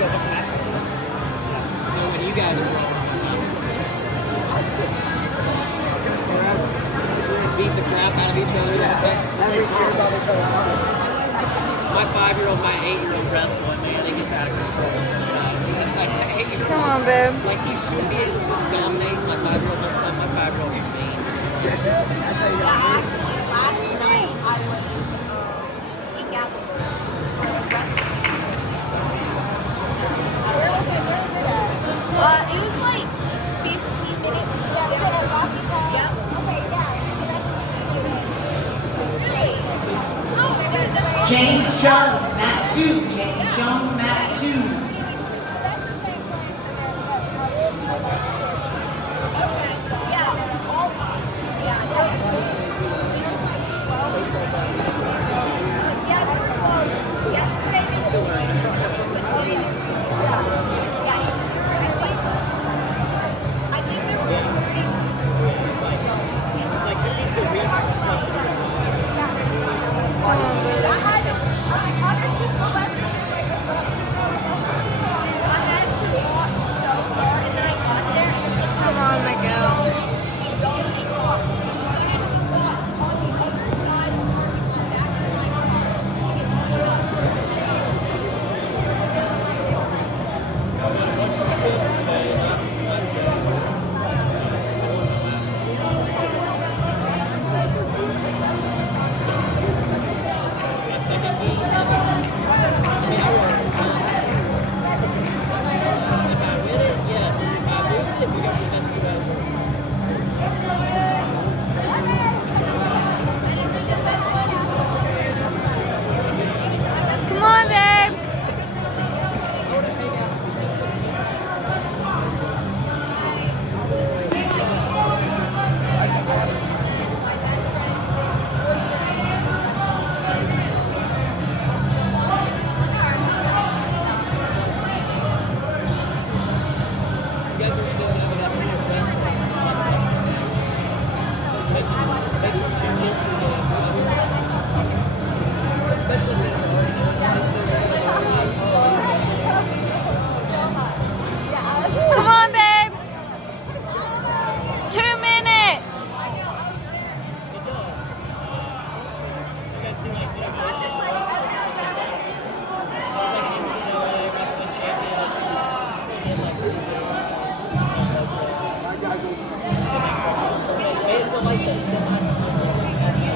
So when you guys were beat the crap out of each other. My 5-year-old, my 8-year-old wrestling, man, it gets out of control sometimes. Come on, babe. Like he should be able to just dominate my 5-year-old this time. My 5-year-old is mean. Last night I was in Gallagher for a wrestling. Where was it at? It was like 15 minutes. Yeah, was it at Rocky Top? Yep. Okay, yeah. So that's what we did. James Jones, mat 2. James Jones, mat 2. So that's the same place that they're Okay. Yeah. Yeah. Yeah, there were 12. Yesterday there were 3. But today there were 2. Yeah, I think there were 32. It's like 2 weeks a week. Come on, Miguel. Come on, babe. Come on, babe. 2 minutes.